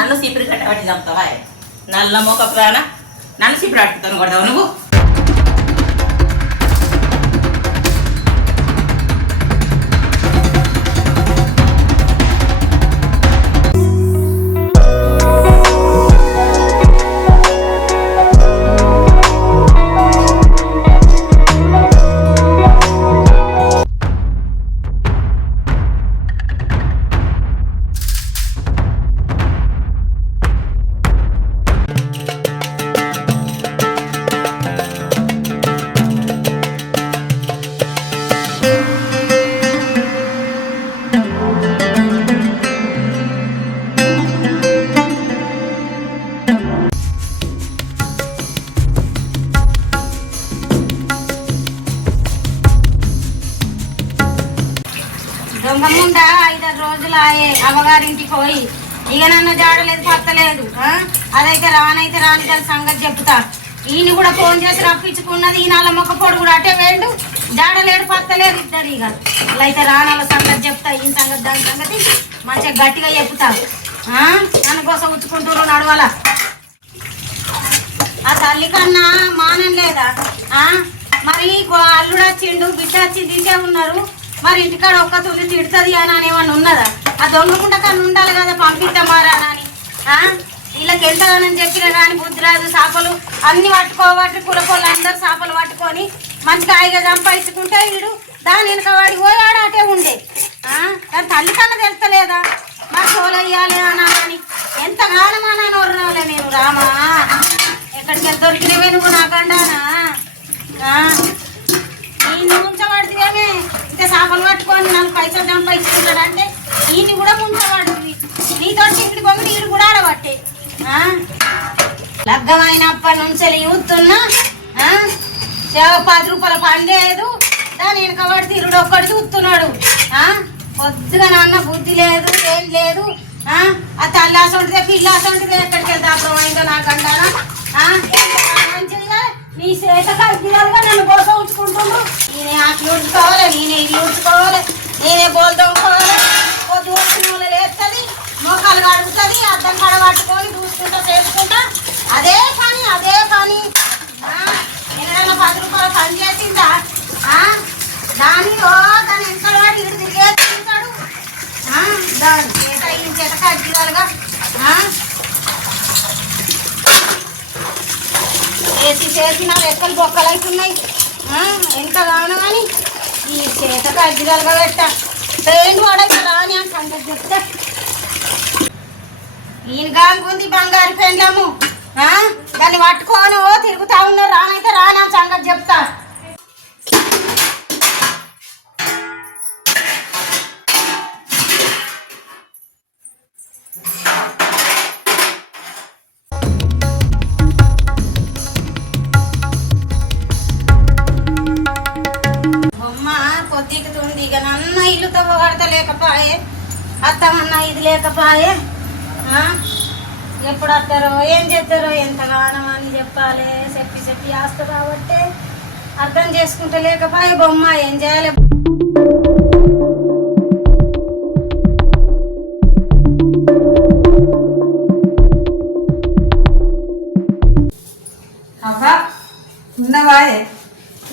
నన్ను సీపురు కట్టబట్టి చంపుతావా? నల్ల మొక్క ప్రాణ నన్ను సీపురు అట్టుతాను కొడతావు నువ్వు? ఆయే అమ్మగారింటికి పోయి ఇక నన్ను జాడలేదు పత్తలేదు అదైతే రానైతే రాని దాని సంగతి చెప్తా. ఈయన కూడా ఫోన్ చేసి రప్పించుకున్నది ఈయన వాళ్ళ మొక్క పొడి కూడా అటే వేండు జాడలేడు పత్తలేదు ఇద్దరు ఇక. అలా అయితే రానాల సంగతి చెప్తా ఈ సంగతి దాని సంగతి మంచిగా గట్టిగా చెప్తా. నన్ను కోసం ఉచ్చుకుంటారు నడవాల. ఆ తల్లి కన్నా మానం లేదా? మరి అల్లుడు వచ్చిండు బిడ్డ వచ్చి ఇంటే ఉన్నారు. మరి ఇంటికాడ ఒక్క తుల్లి తిడుతుంది అని అని ఏమన్నా ఉన్నదా ఆ దొంగకుండా కన్నా ఉండాలి కదా పంపిద్దామారా అని ఆ? వీళ్ళకి ఎంతగానని చెప్పిన కానీ బుద్ధిరాజు చేపలు అన్ని పట్టుకోబట్టి కులపోళ్ళు అందరు చేపలు పట్టుకొని మంచిగా హాయిగా సంపాదించుకుంటే వీడు దాని వెనక వాడి పోయాడు అటే ఉండే ఆ? కానీ తల్లి కన్నా తెలుస్తలేదా మరి సోలయ్యాలి అని ఎంత గానమానా నోరునోలే నేను రామా ఎక్కడికి వెళ్ళి దొరికినవే నువ్వు నాకండానా ఈయన్ని ముంచబడితేమే ఇంకా చేపలు పట్టుకొని నన్ను పైసలు సంపాదించుకుంటాడు అంటే ఈయన్ని కూడా ముంచబడుతుంది నీతో ఇక్కడికి పొంగి నీరు కూడా ఆడబట్టే ఆ? లగ్గమైనప్పటి నుంచి చూస్తున్నా సేవ పది రూపాయల పండేదు దాని వెనక వాడు తిరుడు ఒక్కడు చూస్తున్నాడు. పొద్దుగా నాన్న బుద్ధి లేదు ఏం లేదు ఆ? ఆ తల్లి అసంటిదే పిల్ల అసంటిదే ఎక్కడికి వెళ్తే అర్థమైందో నాకు అంటారా? మంచిదిగా నీ చేత నన్ను కోసం ఉంచుకుంటుండ్రు నేనే ఆటలు ఉంచుకోవాలి నేనే ఇల్లు ఉంచుకోవాలి నేనే బోల్ ఉంచుకోవాలి పొద్దు వచ్చిన వాళ్ళు లేస్తుంది మోకాలు కడుగుతుంది అద్దం కడ పట్టుకొని చూసుకుంటా చేసుకుంటా. అదే పని అదే పని. ఆ, ఎన్నడన్నా పది రూపాయలు పని చేసిందా? దానిలో దాని ఎంత దాని వెనకాల వాడు తింటాడు. దాని చేత ఈ చేత కట్టినారుగా చేసి చేసిన రెక్కలు బొక్కలు అవుతున్నాయి ఎంత కాను కానీ ఈ చేత కట్టిగలగా పెట్ట. పెయింట్ వాడైతే రాని అని సంగతి చెప్తే. ఈయన గాంగుంది బంగారు పెండ్లము దాన్ని పట్టుకోను తిరుగుతా ఉన్నారు రానైతే రానా సంగతి చెప్తా. బొమ్మ పొద్దుకుతుంది ఇక నన్న ఇల్లు తవ్వబడత లేకపోయే అత్తమన్న ఇది లేకపాయే. ఎప్పుడు వస్తారో ఏం చేస్తారో ఎంతగానో అని చెప్పాలి. చెప్పి చెప్పి ఆస్త కాబట్టి అర్థం చేసుకుంటే లేకపాయే బొమ్మ ఏం చేయాలి? అబ్బా ఉన్నవాయే?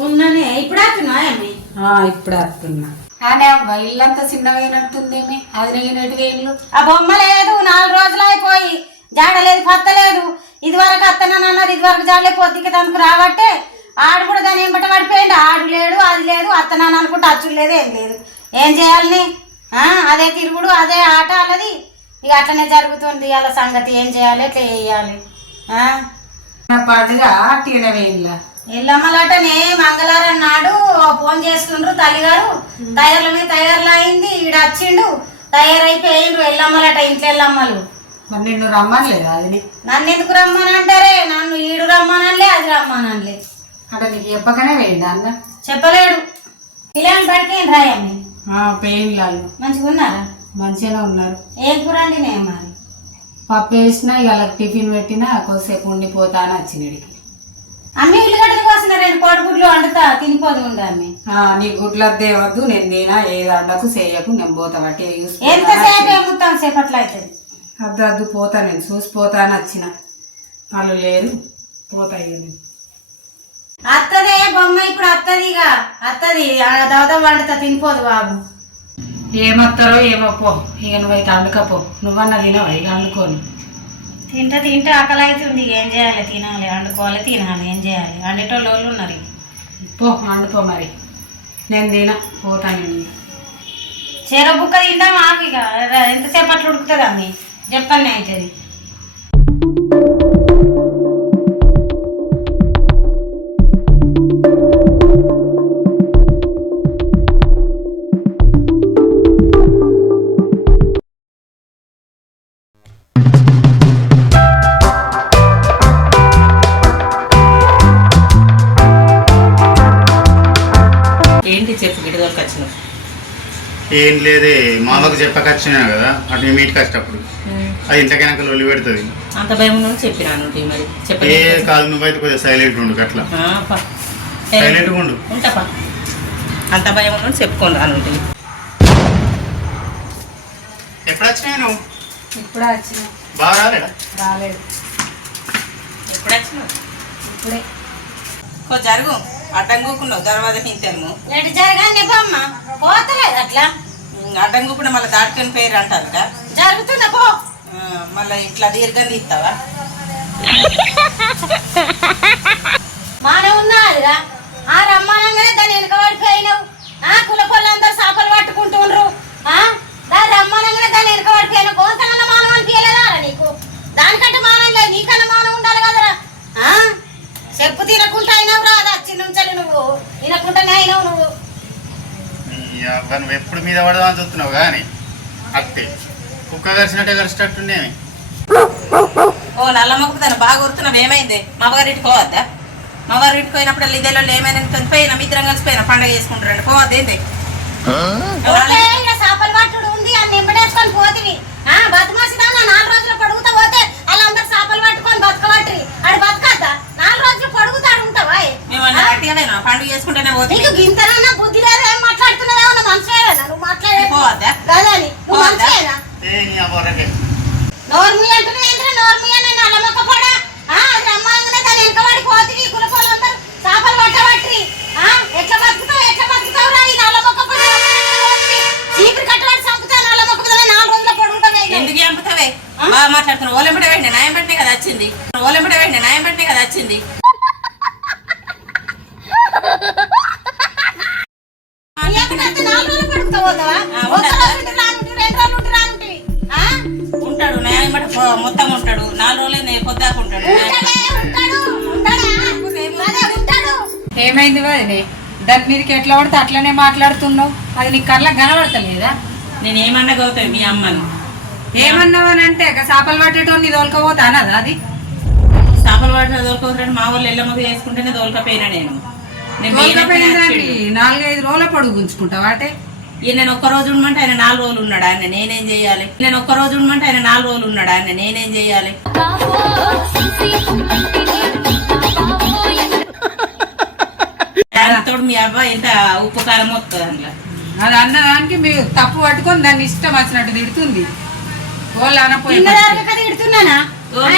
ఉన్ననే ఇప్పుడు వస్తున్నాయమ్మి ఆ, ఇప్పుడు వస్తున్నా. కానీ అబ్బా ఇల్లంతా చిన్నగైనట్టుందేమి అది నెగినట్టు ఇల్లు. ఆ బొమ్మ లేదు నాలుగు రోజులు అయిపోయి. జాడలేదు పత్తలేదు ఇది వరకు అత్తనన్నారు ఇది వరకు జాడలే పొద్దుకి తనకు రాబట్టే. ఆడు కూడా దాని ఏం బట్ట పడిపోయింది ఆడు లేడు అది లేదు అత్తనాన్న అనుకుంటే అచ్చుడు లేదు ఏం లేదు. ఏం చేయాలని? ఆ, అదే తిరుగుడు అదే ఆట అన్నది ఇక అట్లనే జరుగుతుంది అలా సంగతి. ఏం చేయాలి ఎట్లా చేయాలి? పండుగ ఇల్లు. ఎల్లమ్మలటనే మంగళవారం నాడు ఫోన్ చేసుకుండ్రు తల్లిగారు. తయారుల మీద తయారులు అయింది. ఈడ వచ్చిండు తయారైపోయిండ్రు ఎల్లమ్మలట ఇంట్లో ఎల్లమ్మలు. మరి నిన్ను రమ్మనలేదు అది నన్ను ఎందుకు రమ్మనంటారే? నన్ను ఈడు రమ్మనలే అది రమ్మనలే అంటే నీకు చెప్పకనే వేయండి అన్న? చెప్పలేడు. పిల్లలు బడికి ఏం రాయమ్మి పెయిన్ లాలు మంచిగా ఉన్నారా మంచిగానే ఉన్నారు. ఏం కూర వండినే మరి పప్పు వేసినా ఇక వాళ్ళకి టిఫిన్ పెట్టినా కొద్దిసేపు ఉండిపోతా అని వచ్చినడికి అమ్మి ఉల్లిగడ్డల కోసం రెండు కోడిగుడ్లు వండుతా తినిపోదు ఉండు అమ్మి. నీ గుడ్ల దేవద్దు నేను తినా ఏ దండకు చేయకు నేను పోతా బట్టి ఎంతసేపు ఏముతాం సేపట్లో అవుతుంది. అద్దు అద్దు పోతా నేను చూసి పోతా అని వచ్చిన వాళ్ళు లేరు పోతా ఇక నేను. అత్తదే బొమ్మ ఇప్పుడు అత్తది ఇక అత్తది దవద వండుతా తినిపోదు బాబు. ఏమత్తారో ఏమో పో ఇక నువ్వైతే వండుకపో నువ్వన్నా తినవా? ఇక వండుకొని తింటా తింటే ఆకలి అవుతుంది. ఇక ఏం చేయాలి? తినాలి. వండుకోవాలి తినాలి. ఏం చేయాలి? వండేటోళ్ళు వాళ్ళు ఉన్నారు. పో వండుకో మరి. నేను తిన పోతా నేను. చీర బుక్క తింటాం ఆగు ఇక. ఎంతసేపు అట్లా ఉడుకుతుంది అమ్మి? చెప్పండి అవుతుంది ఏం లేదే మామకు చెప్పకచ్చినా కదా అటు మీటికి వచ్చేటప్పుడు. అది ఇంతకైనాక లొల్లి పెడుతుంది. అంత భయం ఉందని చెప్పినాను టీ మరి? ఏ చెప్పలేదు కాదు నువ్వైతే కొద్దిగా సైలెంట్ ఉండు అట్లా సైలెంట్గా ఉండు. ఉంటా పా అంత భయం ఉందని చెప్పుకోండి అనుంటి ఎప్పుడు వచ్చినా నువ్వు? ఇప్పుడే వచ్చిన. బాగా రాలేడా రాలేదు. ఎప్పుడు వచ్చినావు ఇప్పుడే. కో జరుగు. అడ్డం కూకున్నావు దర్వాజా హింతేమో ఎటు జరగానే బొమ్మ? పోతలేదు అట్లా. అడ్డం కూకుండా మళ్ళీ దాటుకొని పేరు అంటారు జరుగుతున్నా పో. మళ్ళీ ఇట్లా దీర్ఘం తీస్తావా మానే ఉన్నాదిరా. ఆ రమ్మనంగానే దాని వెనక పడిపోయినావు ఆ కుల పొలందరూ చేపలు పట్టుకుంటుండ్రు ఆ దాని రమ్మనంగానే దాని వెనక పడిపోయినావు కొంతకన్నా మానం అనిపించలేదా నీకు దానికంటే మానం లేదు నీకన్నా మానం ఉండాలి కదరా ఆ చెప్పు తినకుండా అయినావు రా అది వచ్చి నుంచని నువ్వు తినకుండానే అయినావు నువ్వు ఈ అబ్బా నువ్వు ఎప్పుడు మీద పడదామని చూస్తున్నావు కానీ అత్తే. కుక్క కరిచినట్టే కరిచేటట్టుండేమి ఓ నల్ల మొక్కు తను బాగా గుర్తున్నావు ఏమైంది? మగవారి ఇంటికి పోవద్దా? మగవారి ఇంటికి పోయినప్పుడు ఇదే ఏమైనా పోయినా మీ ఇద్దరం కలిసిపోయినా పండగ చేసుకుంటారండి పోవద్దు చేపలు పట్టుడు ఉంది అని పోతివి. నాలుగు రోజులు పడుగుతా పోతే వాళ్ళందరూ చేపలు పట్టుకొని బతకబట్టి ఆడు బతకద్దా? నాలుగు రోజులు పడుగుతాడు ఉంటావా? మేము పండుగ చేసుకుంటేనే పోతే నీకు గింతనన్నా బుద్ధి లేదా ఏం మాట్లాడుతున్నావా ఉన్న మనిషివేనా నువ్వు మాట్లాడేది పోవద్దా? కదని నువ్వు? మనిషివేనా ఏ నీ అబ్బరకే నోర్మి అంటున్నా ఏంటంటే నోర్మి అని నల్ల మొక్క పోడా ఆ అది అమ్మాయిగానే దాని వెనకబడి పోతివి కులపోలందరూ చేపలు పట్టబట్టి ఆ ఎట్లా బతుకుతావు ఎట్లా బతుకుతావు రా ఈ నల్ల మొక్క పోడా చీపురు కట్టబడి చంపుతా నల్ల మొక్క నాలుగు రోజుల పడుకుంటావే ఎందుకు చంపుతావే? బాగా మాట్లాడుతున్నావు ఓలెంపడే వెంటనే నాయం పెట్టే కదా వచ్చింది? ఓలెంపడే వెంటనే నాయం పెట్టే కదా వచ్చింది? ఉంటాడు. నాలుగు రోజులు పొద్దాకు ఉంటాడు. ఏమైంది? వదినే దాని మీదకి ఎట్లా పడితే అట్లనే మాట్లాడుతున్నావు. అది నీ కళ్ళకి కనబడతలేదా? నేను ఏమన్నా గౌతమి మీ అమ్మను? ఏమన్నావు అని అంటే ఇక చేపలు పట్టేటోని దోలుకపోతా అన్నదా అది? చేపలు పట్టిన దోలుకోవడానికి మా వాళ్ళు ఎల్లమ్మకు వేసుకుంటేనే దోలుకపోయినా నేను. నాలుగైదు రోజుల పొడుగు గుంజుకుంటావా అంటే? ఈయన నేను ఒక్క రోజు ఉండమంటే ఆయన నాలుగు రోజులు ఉన్నాడు ఆయన నేనేం చేయాలి? నేను ఒక్క రోజు ఉండమంటే ఆయన నాలుగు రోజులు ఉన్నాడు ఆయన నేనేం చేయాలి? దానితో మీ అబ్బాయి ఎంత ఉప్పు కారం వస్తుంది అందులో? అది అన్నదానికి మీరు తప్పు పట్టుకొని దాన్ని ఇష్టం వచ్చినట్టు తిడుతుంది. వాళ్ళు అనపోయి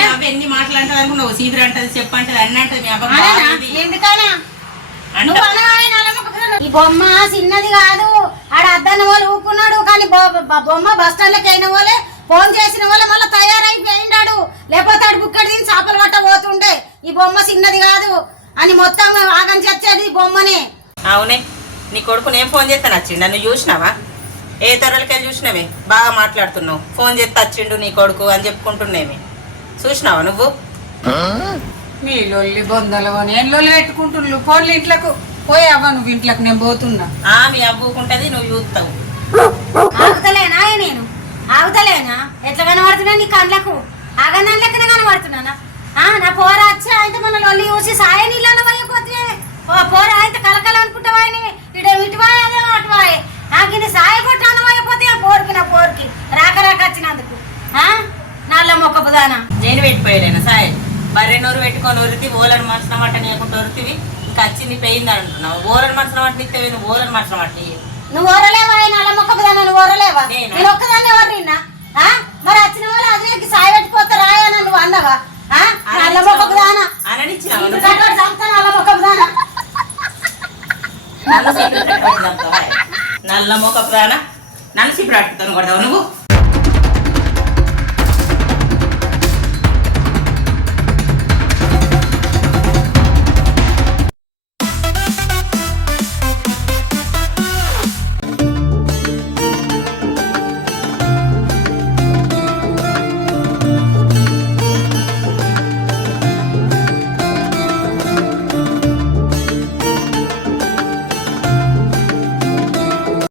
అబ్బాయి ఎన్ని మాటలు అంటది అనుకున్నావు? సీబిరి అంటది చెప్పంటది అన్ని అంటది మీ అబ్బాయి. ఎందుకనా ఈ బొమ్మ చిన్నది కాదు. ఆడ అద్దన్న వాళ్ళు ఊపుకున్నాడు కానీ బొమ్మ బస్ స్టాండ్కి అయిన వాళ్ళే ఫోన్ చేసిన వాళ్ళే మళ్ళీ తయారైపోయినాడు లేకపోతే ఆడు బుక్కడి తిని చేపలు పట్ట పోతుండే. ఈ బొమ్మ చిన్నది కాదు అని మొత్తం ఆగం చచ్చేది ఈ బొమ్మనే. అవునే నీ కొడుకు నేను ఫోన్ చేస్తాను వచ్చిండు నువ్వు చూసినావా? ఏ తరలకెళ్ళి చూసినావే? బాగా మాట్లాడుతున్నావు. ఫోన్ చేస్తే వచ్చిండు నీ కొడుకు అని చెప్పుకుంటున్నావి చూసినావా నువ్వు? మీ లొల్లి బొందలు ఏం లొల్లి ఫోన్లు ఇంట్లోకి. పోయావా నువ్వు ఇంట్లోకి నేను పోతున్నా. ఆ మీ అబ్బుకుంటది నువ్వు చూస్తావు. ఆగుతలేనా నేను? ఆగుతలేనా? ఎట్లా కనబడుతున్నా నీ కళ్ళకు? ఆగన్నా లెక్కన కనబడుతున్నానా? ఆ నా పోర వచ్చి అయితే మన లొల్లి చూసి సాయ నీళ్ళన్న పోయిపోతే ఓ పోర అయితే కలకల అనుకుంటావా ఇడే ఇటువాయి అటువాయి నాకు ఇది సాయ కొట్టి అన్నమైపోతే ఆ పోరుకి నా పోరుకి. రాక రాక వచ్చినందుకు. ఆ? నల్ల మొక్క పుదానా నేను పెట్టిపోయలేను సాయి. బర్రె నోరు పెట్టుకొని ఒరితి ఓలను మర్చిన మట్ట నీకుంటే ఒరితివి. ఇంకా వచ్చింది పోయింది అంటున్నావు. మర్చిన మట్ట ఇస్తే నువ్వు మట్ట ఇయ్యి. నువ్వు ఓరలేవా నల్ల మొక్క పుదానా నువ్వు ఓరలేవా? నేనా? నేను ఒక్కదాన్ని ఎవరు నిన్నా ఆ? మరి వచ్చిన వాళ్ళు అదే సాయి పెట్టిపోతే రాయన నువ్వు అన్నవా? ఆ? నల్ల మొక్కకు దానా? చంపుతా నల్ల మొక్కకు దానా? నల్ల మొక్క ప్రాణ సీక్రెట్ పెట్టుకొని కొడతావు నువ్వు?